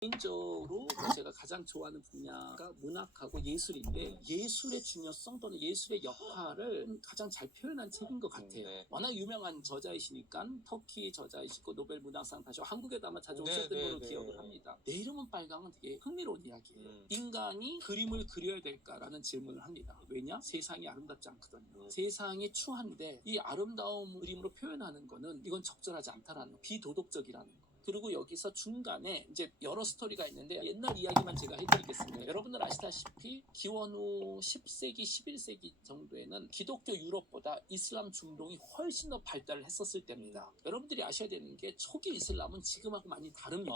개인적으로 제가 가장 좋아하는 분야가 문학하고 예술인데 예술의 중요성 또는 예술의 역할을 가장 잘 표현한 책인 것 같아요. 네. 워낙 유명한 저자이시니까 터키 저자이시고 노벨 문학상 타시고 한국에도 아마 찾아오셨던 걸로 기억을 합니다. 내 이름은 빨강은 되게 흥미로운 이야기예요. 인간이 그림을 그려야 될까라는 질문을 합니다. 왜냐? 세상이 아름답지 않거든요. 세상이 추한데 이 아름다움 그림으로 표현하는 거는 이건 적절하지 않다라는 거, 비도덕적이라는 거. 그리고 여기서 중간에 이제 여러 스토리가 있는데 옛날 이야기만 제가 해드리겠습니다. 여러분들 아시다시피 기원 후 10세기, 11세기 정도에는 기독교 유럽보다 이슬람 중동이 훨씬 더 발달을 했었을 때입니다. 여러분들이 아셔야 되는 게 초기 이슬람은 지금하고 많이 다릅니다.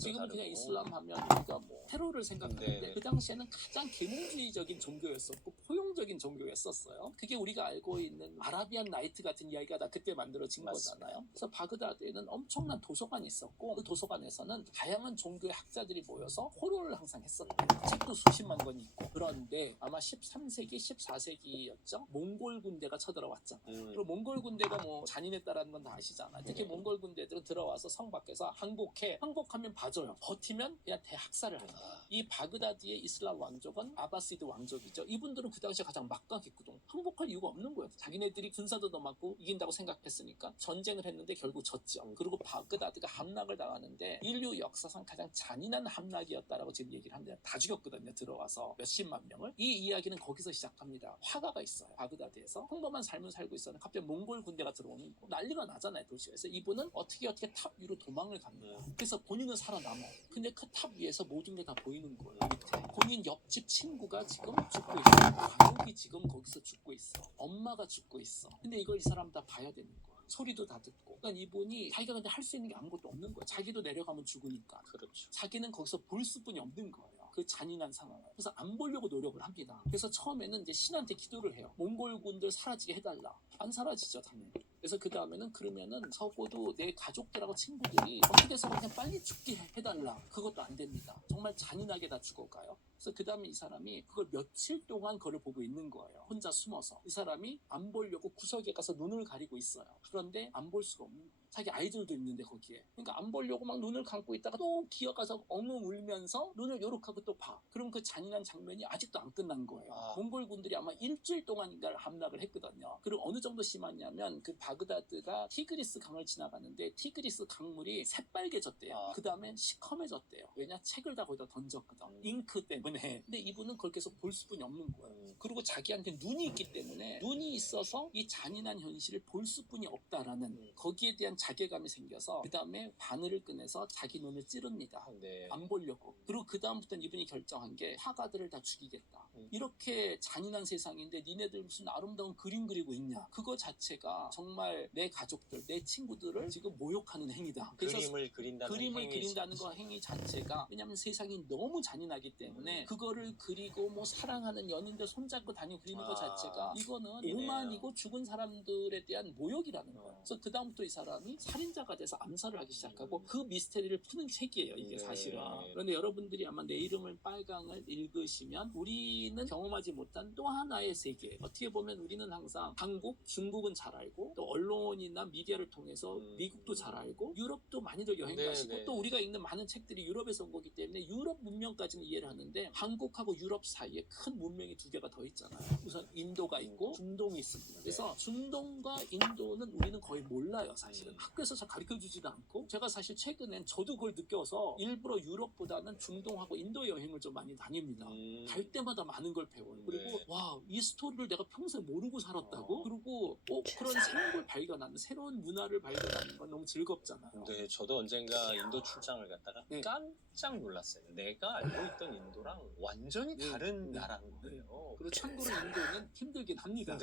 지금은 그냥 이슬람 하면 우리가 뭐 테러를 생각하는데 그 당시에는 가장 계몽주의적인 종교였었고 포용적인 종교였었어요. 그게 우리가 알고 있는 아라비안 나이트 같은 이야기가 다 그때 만들어진 거잖아요. 그래서 바그다드에는 엄청난 도서관이 있었고 그 도서관에서는 다양한 종교의 학자들이 모여서 호로를 항상 했었대요. 책도 수십만 권 있고. 그런데 아마 13세기, 14세기였죠. 몽골 군대가 쳐들어왔죠. 그리고 몽골 군대가 뭐 잔인했다라는 건 다 아시잖아요. 특히 몽골 군대들은 들어와서 성 밖에서 항복해. 항복하면 봐줘요. 버티면 그냥 대학살을 합니다. 이 바그다드의 이슬람 왕족은 아바시드 왕족이죠. 이분들은 그 당시에 가장 막강했거든. 항복할 이유가 없는 거예요. 자기네들이 군사도 더 많고 이긴다고 생각했으니까 전쟁을 했는데 결국 졌죠. 그리고 바그다드가 함락을 당하는데 인류 역사상 가장 잔인한 함락이었다라고 지금 얘기를 합니다. 다 죽였거든요. 들어와서 몇십만 명을. 이 이야기는 거기서 시작합니다. 화가가 있어요. 바그다드에서 평범한 삶을 살고 있었는데 갑자기 몽골 군대가 들어오는 거. 난리가 나잖아요. 도시에서. 이분은 어떻게 탑 위로 도망을 갑니다. 그래서 본인은 살아남아. 근데 그 탑 위에서 모든 게 다 보이는 거예요. 밑에. 본인 옆집 친구가 지금 죽고 있어. 가족이 지금 거기서 죽고 있어. 엄마가 죽고 있어. 근데 이걸 이 사람 다 봐야 되는 거야. 소리도 다 듣고. 그러니까 이분이 자기가 근데 할 수 있는 게 아무것도 없는 거야. 자기도 내려가면 죽으니까. 그렇죠. 자기는 거기서 볼 수뿐이 없는 거예요. 그 잔인한 상황을. 그래서 안 보려고 노력을 합니다. 그래서 처음에는 이제 신한테 기도를 해요. 몽골군들 사라지게 해달라. 안 사라지죠, 당연히. 그래서 그 다음에는 그러면은 적어도 내 가족들하고 친구들이 어떻게 해서 그냥 빨리 죽게 해달라. 그것도 안 됩니다. 정말 잔인하게 다 죽어가요. 그래서 그 다음에 이 사람이 그걸 며칠 동안 그걸 보고 있는 거예요. 혼자 숨어서. 이 사람이 안 보려고 구석에 가서 눈을 가리고 있어요. 그런데 안 볼 수가 없는 거예요. 자기 아이들도 있는데 거기에. 그러니까 안 보려고 막 눈을 감고 있다가 또 기어가서 엉엉 울면서 눈을 요렇게 하고 또 봐. 그럼 그 잔인한 장면이 아직도 안 끝난 거예요. 몽골군들이 아마 일주일 동안인가를 함락을 했거든요. 그리고 어느 정도 심하냐면 그 바그다드가 티그리스 강을 지나가는데 티그리스 강물이 새빨개졌대요. 그 다음에 시커매졌대요. 왜냐? 책을 다 거기다 던졌거든. 잉크 때문에. 근데 이분은 그걸 계속 볼 수뿐이 없는 거예요. 그리고 자기한테 눈이 있기 때문에 눈이 있어서 이 잔인한 현실을 볼 수뿐이 없다라는 거기에 대한 자괴감이 생겨서 그 다음에 바늘을 꺼내서 자기 눈을 찌릅니다. 안 보려고. 그리고 그 다음부터는 이분이 결정한 게 화가들을 다 죽이겠다. 이렇게 잔인한 세상인데 니네들 무슨 아름다운 그림 그리고 있냐. 그거 자체가 정말 내 가족들, 내 친구들을 지금 모욕하는 행위다. 그래서 그림을 그린다는 거 행위 자체가 왜냐하면 세상이 너무 잔인하기 때문에 그거를 그리고 뭐 사랑하는 연인들 손잡고 다니고 그리는 것 자체가 이거는 오만이고 죽은 사람들에 대한 모욕이라는 거예요. 그래서 그 다음부터 이 사람이 살인자가 돼서 암살을 하기 시작하고 그 미스테리를 푸는 책이에요. 이게 사실은. 그런데 여러분들이 아마 내 이름을 빨강을 읽으시면 우리는 경험하지 못한 또 하나의 세계. 어떻게 보면 우리는 항상 한국, 중국은 잘 알고 또 언론이나 미디어를 통해서 미국도 잘 알고 유럽도 많이들 여행 가시고 또 우리가 읽는 많은 책들이 유럽에서 온 거기 때문에 유럽 문명까지는 이해를 하는데 한국하고 유럽 사이에 큰 문명이 두 개가 더 있잖아요. 우선 인도가 있고 중동이 있습니다. 그래서 중동과 인도는 우리는 거의 몰라요. 사실은 학교에서 잘 가르쳐주지도 않고 제가 사실 최근엔 저도 그걸 느껴서 일부러 유럽보다는 중동하고 인도 여행을 좀 많이 다닙니다. 갈 때마다 많은 걸 배워요. 그리고 와, 이 스토리를 내가 평생 모르고 살았다고? 그리고 그런 새로운 걸 발견하는 새로운 문화를 발견하는 건 너무 즐겁잖아요. 네, 저도 언젠가 인도 출장을 갔다가 깜짝 놀랐어요. 내가 알고 있던 인도랑 완전히 다른 나라인 거예요. 그리고 참고로 인도는 힘들긴 합니다.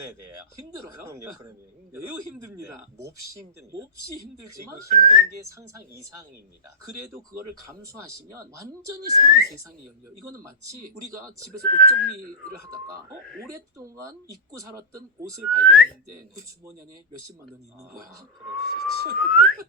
힘들어요. 그럼요. 매우 힘듭니다. 몹시 힘듭니다. 몹시 힘들지만 그리고 힘든 게 상상 이상입니다. 그래도 그거를 감수하시면 완전히 새로운 세상이 열려요. 이거는 마치 우리가 집에서 옷 정리를 하다가 오랫동안 입고 살았던 옷을 발견했는데 그 주머니 안에 몇십만 원이 있는 거예요.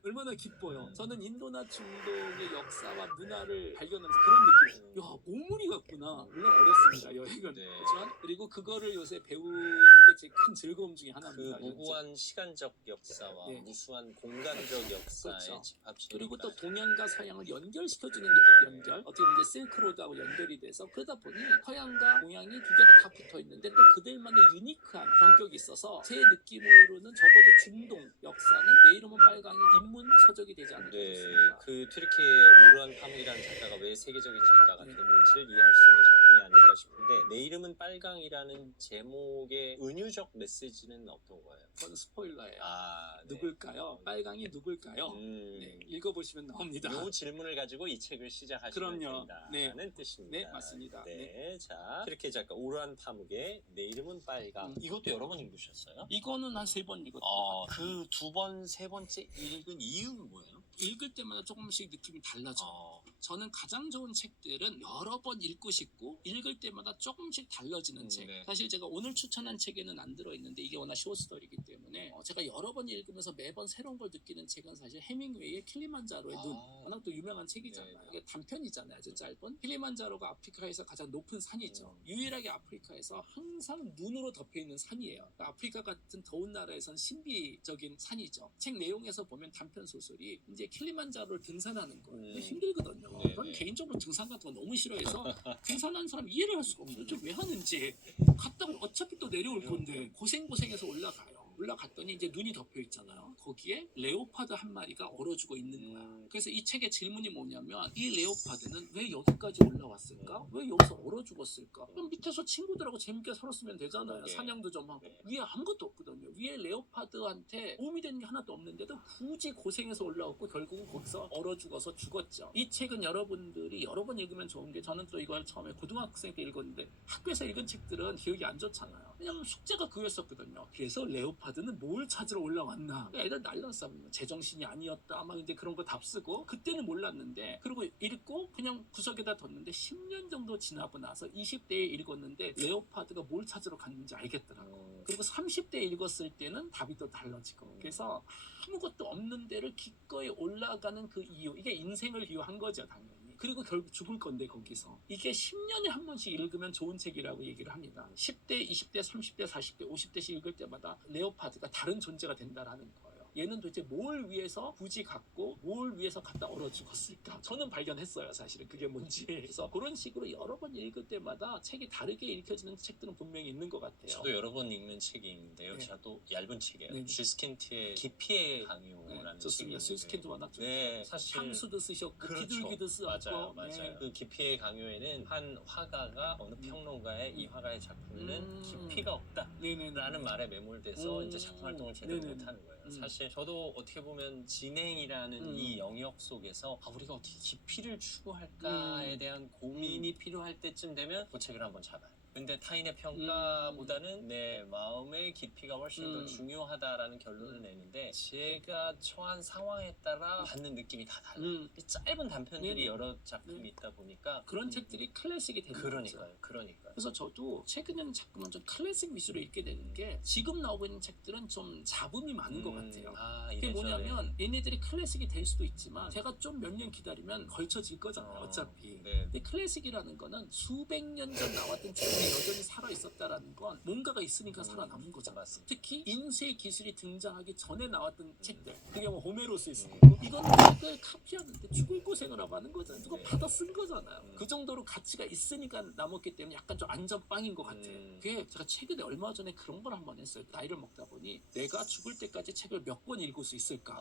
얼마나 기뻐요. 저는 인도나 중동의 역사와 문화를 발견하면서 그런 느낌. 야, 보물이 같구나. 물론 어렵습니다. 여행은. 그렇지만 그리고 그거를 요새 배우는 게 제 큰 즐거움 중에 하나입니다. 그 무고한 시간적 역사와 무수한 공간적 역사의 그렇죠. 집합체. 그리고 또 동양과 서양을 연결시켜주는 연결, 어떻게 보면 이제 실크로드하고 연결이 돼서 그러다 보니 서양과 동양이 두 개가 다 붙어 있는데 또 그들만의 유니크한 성격이 있어서 제 느낌으로는 적어도 중동 역사는 내 이름은 빨강이 인문 서적이 되지 않을까 네, 싶습니다. 그 튀르키예의 오르한 파묵이라는 작가가 왜 세계적인 작가가 됐는지를 이해할 수 있는 작품이 아닐까 싶은데, 내 이름은 빨강이라는 제목의 은유적 메시지는 어떤 거예요? 그건 스포일러예요. 네. 누굴까요? 빨강이 누굴까요? 네, 읽어보시면 나옵니다. 이 질문을 가지고 이 책을 시작하시면 그럼요. 된다는 뜻입니다. 네, 맞습니다. 네. 자, 튀르키예 작가 오르한 파묵의 내 이름은 빨강. 이것도 여러 번 읽으셨어요? 이거는 한 3번 읽었던 것 같아요. 그 2번, 3번째 읽은 이유는 뭐예요? 읽을 때마다 조금씩 느낌이 달라져요. 저는 가장 좋은 책들은 여러 번 읽고 싶고 읽을 때마다 조금씩 달라지는 책. 네. 사실 제가 오늘 추천한 책에는 안 들어있는데 이게 워낙 쇼스토리이기 때문에 제가 여러 번 읽으면서 매번 새로운 걸 느끼는 책은 사실 해밍웨이의 킬리만자로의 눈. 워낙 또 유명한 책이잖아요. 네. 이게 단편이잖아요. 아주 짧은. 킬리만자로가 아프리카에서 가장 높은 산이죠. 유일하게 아프리카에서 항상 눈으로 덮여있는 산이에요. 그러니까 아프리카 같은 더운 나라에선 신비적인 산이죠. 책 내용에서 보면 단편 소설이 이제 킬리만자로를 등산하는 거예요. 힘들거든요. 네, 저는 네. 개인적으로 등산 같은 거 너무 싫어해서 등산하는 사람 이해를 할 수가 없어요. 왜 하는지. 갔다가 어차피 또 내려올 건데 고생해서 올라가요. 올라갔더니 이제 눈이 덮여 있잖아요. 거기에 레오파드 한 마리가 얼어 죽어 있는 거야. 그래서 이 책의 질문이 뭐냐면 이 레오파드는 왜 여기까지 올라왔을까? 왜 여기서 얼어 죽었을까? 그럼 밑에서 친구들하고 재밌게 살았으면 되잖아요. 사냥도 좀 하고. 위에 아무것도 없거든요. 위에 레오파드한테 도움이 되는 게 하나도 없는데도 굳이 고생해서 올라왔고 결국은 거기서 얼어 죽어서 죽었죠. 이 책은 여러분들이 여러 번 읽으면 좋은 게, 저는 또 이걸 처음에 고등학생 때 읽었는데 학교에서 읽은 책들은 기억이 안 좋잖아요. 왜냐면 숙제가 그거였었거든요. 그래서 레오파드는 뭘 찾으러 올라왔나? 애들 날렸어. 제정신이 아니었다. 막 이제 그런 거 답쓰고 그때는 몰랐는데, 그리고 읽고 그냥 구석에다 뒀는데 10년 정도 지나고 나서 20대에 읽었는데 레오파드가 뭘 찾으러 갔는지 알겠더라고. 그리고 30대에 읽었을 때는 답이 또 달라지고. 그래서 아무것도 없는 데를 기꺼이 올라가는 그 이유, 이게 인생을 이유한 거죠, 당연히. 그리고 결국 죽을 건데 거기서. 이게 10년에 한 번씩 읽으면 좋은 책이라고 얘기를 합니다. 10대, 20대, 30대, 40대, 50대씩 읽을 때마다 레오파드가 다른 존재가 된다라는 거예요. 얘는 도대체 뭘 위해서 굳이 갔고 뭘 위해서 갔다 얼어 죽었을까? 저는 발견했어요, 사실은 그게 뭔지. 그래서 그런 식으로 여러 번 읽을 때마다 책이 다르게 읽혀지는 책들은 분명히 있는 것 같아요. 저도 여러 번 읽는 책이 있는데요. 네. 저도 얇은 책이에요. 네. 쥐스킨트의 기피의 강요라는 좋습니다. 책이 쥐스킨트 워낙 좋죠. 네, 사실 향수도 쓰셨고 그렇죠. 비둘기도 쓰고. 맞아요. 네. 그 기피의 강요에는 한 화가가 어느 평론가의 이 화가의 작품에는 깊이가 없다 라는 말에 매몰돼서 이제 작품 활동을 제대로 못하는 거예요. 사실 저도 어떻게 보면 진행이라는 이 영역 속에서 우리가 어떻게 깊이를 추구할까에 대한 고민이 필요할 때쯤 되면 그 책을 한번 잡아요. 근데 타인의 평가보다는 내 마음의 깊이가 훨씬 더 중요하다라는 결론을 내는데, 제가 처한 상황에 따라 받는 느낌이 다 달라요. 이 짧은 단편들이 여러 작품이 있다 보니까 그런 책들이 클래식이 되는 거죠. 그러니까요. 그래서 저도 최근에 있는 작품은 좀 클래식 위주로 읽게 되는 게, 지금 나오고 있는 책들은 좀 잡음이 많은 것 같아요. 그게 뭐냐면 얘네들이 클래식이 될 수도 있지만 제가 좀 몇 년 기다리면 걸쳐질 거잖아요, 어차피. 근데 클래식이라는 거는 수백 년 전 나왔던 책이 여전히 살아있었다라는 건 뭔가가 있으니까 살아남은 거잖아요. 특히 인쇄 기술이 등장하기 전에 나왔던 책들, 그게 뭐 호메로스의 수고, 이건 책을 카피하는데 죽을 고생을 하고 하는 거잖아요. 누가 받아 쓴 거잖아요. 그 정도로 가치가 있으니까 남았기 때문에 약간 좀 안전빵인 것 같아요. 그게 제가 최근에 얼마 전에 그런 걸 한번 했어요. 나이를 먹다 보니 내가 죽을 때까지 책을 몇 권 읽을 수 있을까.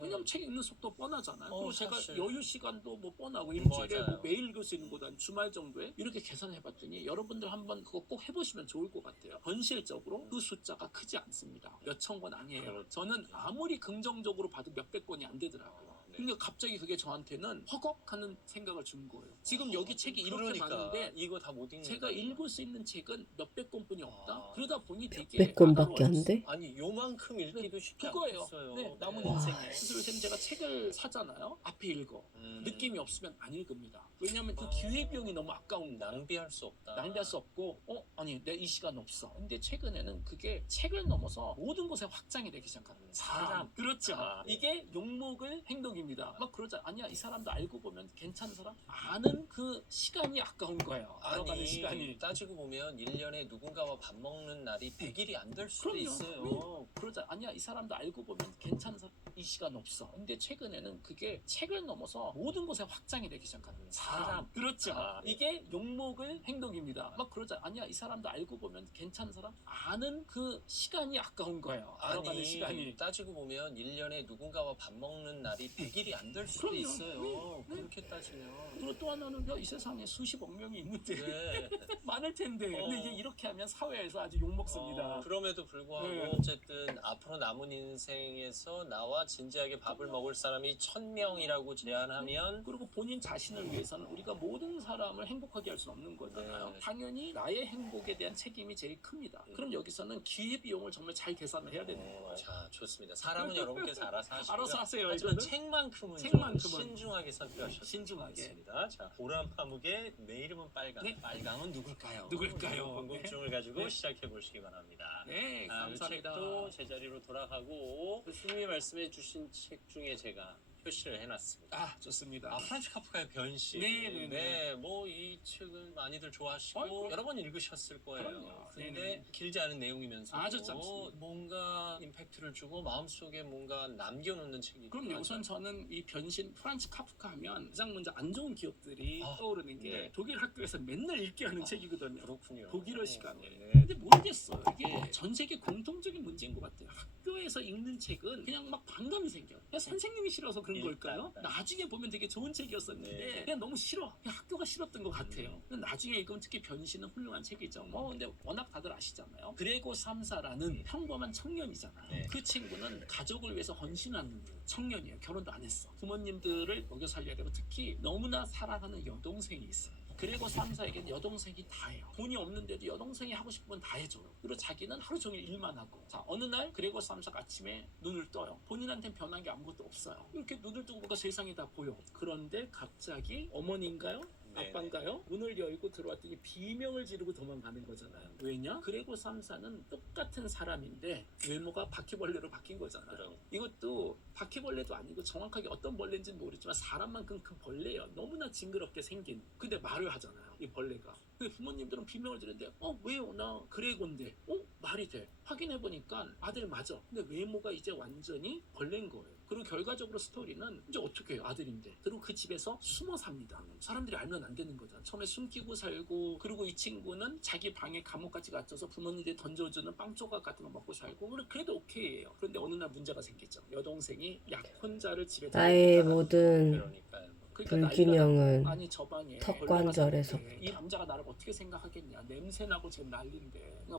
왜냐면 책 읽는 속도 뻔하잖아요. 그리고 제가 여유 시간도 뭐 뻔하고 일주일에 뭐 매일 읽을 수 있는 거다, 주말 정도에 이렇게 계산해봤더니 여러분들 한번 그거 꼭 해보시면 좋을 것 같아요. 현실적으로 그 숫자가 크지 않습니다. 몇천 권 아니에요. 저는 아무리 긍정적으로 봐도 몇백 권이 안 되더라고요. 근데 갑자기 그게 저한테는 허걱하는 생각을 준 거예요. 지금 여기 책이 이렇게 많은데 이거 다 못 읽는 제가 읽을 수 있는 책은 몇백 권뿐이 없다. 그러다 보니 되게 몇백 권밖에 안 돼? 아니 요만큼 읽기도 쉽지 그거예요. 않겠어요. 네, 남은 인생에. 그래서 요새는 제가 책을 사잖아요. 앞에 읽어. 느낌이 없으면 안 읽습니다. 왜냐하면 그 기회비용이 너무 아까운 거야. 낭비할 수 없다. 낭비할 수 없고, 아니 내 이 시간 없어. 근데 최근에는 그게 책을 넘어서 모든 곳에 확장이 되기 시작하는 거예요. 사람. 그렇죠. 이게 욕먹을 행동입니다. 행동입니다. 막 그러자 아니야 이 사람도 알고 보면 괜찮은 사람 아는 그 시간이 아까운 거예요. 알아가는 아니 시간이. 따지고 보면 1년에 누군가와 밥 먹는 날이 100일이 안 될 수도 그럼요. 있어요. 그러자 아니야 이 사람도 알고 보면 괜찮은 사람 이 시간 없어. 근데 최근에는 그게 책을 넘어서 모든 곳에 확장이 되기 시작하는 거예요. 사람. 그렇죠. 이게 욕먹을 행동입니다. 막 그러자 아니야 이 사람도 알고 보면 괜찮은 사람 아는 그 시간이 아까운 거예요. 알아가는 아니 시간이. 따지고 보면 1년에 누군가와 밥 먹는 날이 100일이 안 될 수도 그럼요. 있어요. 네. 그렇게 따지면. 그리고 또 하나는 야, 이 세상에 수십억 명이 있는데 네. 많을 텐데. 근데 이제 이렇게 하면 사회에서 아주 욕먹습니다. 그럼에도 불구하고 네. 어쨌든 앞으로 남은 인생에서 나와 진지하게 밥을 먹을 사람이 1000명이라고 제안하면 그리고 본인 자신을 위해서는 우리가 모든 사람을 행복하게 할 수 없는 거잖아요. 네. 당연히 나의 행복에 대한 책임이 제일 큽니다. 그럼 여기서는 기회비용을 정말 잘 계산을 해야 되는 거예요. 자, 좋습니다. 사람은 여러분께서 알아서 하시고요. 알아서 하세요. 하지만 이거는. 책만큼은 책만큼은. 좀 신중하게 선택하셨으면 신중하게. 좋겠습니다. 자, 보람파묵의 내 이름은 빨강. 네. 빨강은 누굴까요? 누굴까요? 궁금증을 가지고 네. 시작해 보시기 바랍니다. 네, 이 감사합니다. 책도 제자리로 돌아가고 교수님이 말씀해 주신 책 중에 제가 표시를 해놨습니다. 아, 좋습니다. 프란츠 카프카의 변신. 네. 뭐 이 책은 많이들 좋아하시고 아이고. 여러 번 읽으셨을 거예요. 그럼요. 근데 네네. 길지 않은 내용이면서 아주 짧습니다. 뭔가 임팩트를 주고 마음속에 뭔가 남겨놓는 책이. 그럼요. 우선 저는 이 변신 프란츠 카프카 하면 가장 먼저 안 좋은 기억들이 아, 떠오르는 게 네. 독일 학교에서 맨날 읽게 하는 책이거든요. 그렇군요. 독일어 시간에. 네. 근데 모르겠어요. 이게 전 세계 공통적인 문제인 것 같아요. 학교에서 읽는 책은 그냥 막 반감이 생겨요. 그냥 선생님이 싫어서 그런 걸까요? 나중에 보면 되게 좋은 책이었었는데 네. 그냥 너무 싫어. 그냥 학교가 싫었던 것 같아요. 근데 나중에 읽으면 특히 변신은 훌륭한 책이죠. 뭐 근데 워낙 다들 아시잖아요. 그레고 삼사라는 평범한 청년이잖아요. 네. 그 친구는 가족을 위해서 헌신하는 청년이에요. 결혼도 안 했어. 부모님들을 먹여 살려야 되고 특히 너무나 사랑하는 여동생이 있어요. 그리고 삼사에게는 여동생이 다예요. 돈이 없는데도 여동생이 하고 싶은 건 다 해줘요. 그리고 자기는 하루 종일 일만 하고. 자, 어느 날 그리고 삼사가 아침에 눈을 떠요. 본인한테는 변한 게 아무것도 없어요. 이렇게 눈을 뜨고 보니까 세상이 다 보여. 그런데 갑자기 어머니인가요? 네네. 아빠인가요? 문을 열고 들어왔더니 비명을 지르고 도망가는 거잖아요. 왜냐? 그리고 삼사는 똑같은 사람인데 외모가 바퀴벌레로 바뀐 거잖아요. 그럼. 이것도 바퀴벌레도 아니고 정확하게 어떤 벌레인지는 모르지만 사람만큼 큰 벌레예요. 너무나 징그럽게 생긴. 근데 말을 하잖아요. 이 벌레가. 근데 부모님들은 비명을 지르는데 왜요? 나 그레고인데. 말이 돼. 확인해 보니까 아들 맞아. 근데 외모가 이제 완전히 벌레인 거예요. 그리고 결과적으로 스토리는 이제 어떻게 해요? 아들인데. 그리고 그 집에서 숨어 삽니다. 사람들이 알면 안 되는 거잖아. 처음에 숨기고 살고 그리고 이 친구는 자기 방에 감옥까지 갇혀서 부모님들이 던져주는 빵 조각 같은 거 먹고 살고 그래도 오케이예요. 그런데 어느 날 문제가 생기죠. 여동생이 약혼자를 집에 나의 데려오니까 모든 그러니까요. 그러니까 불균형은 아니 저 방에 턱관절에서 이 남자가 나를 어떻게 생각하겠냐. 냄새 나고 지금 난리인데.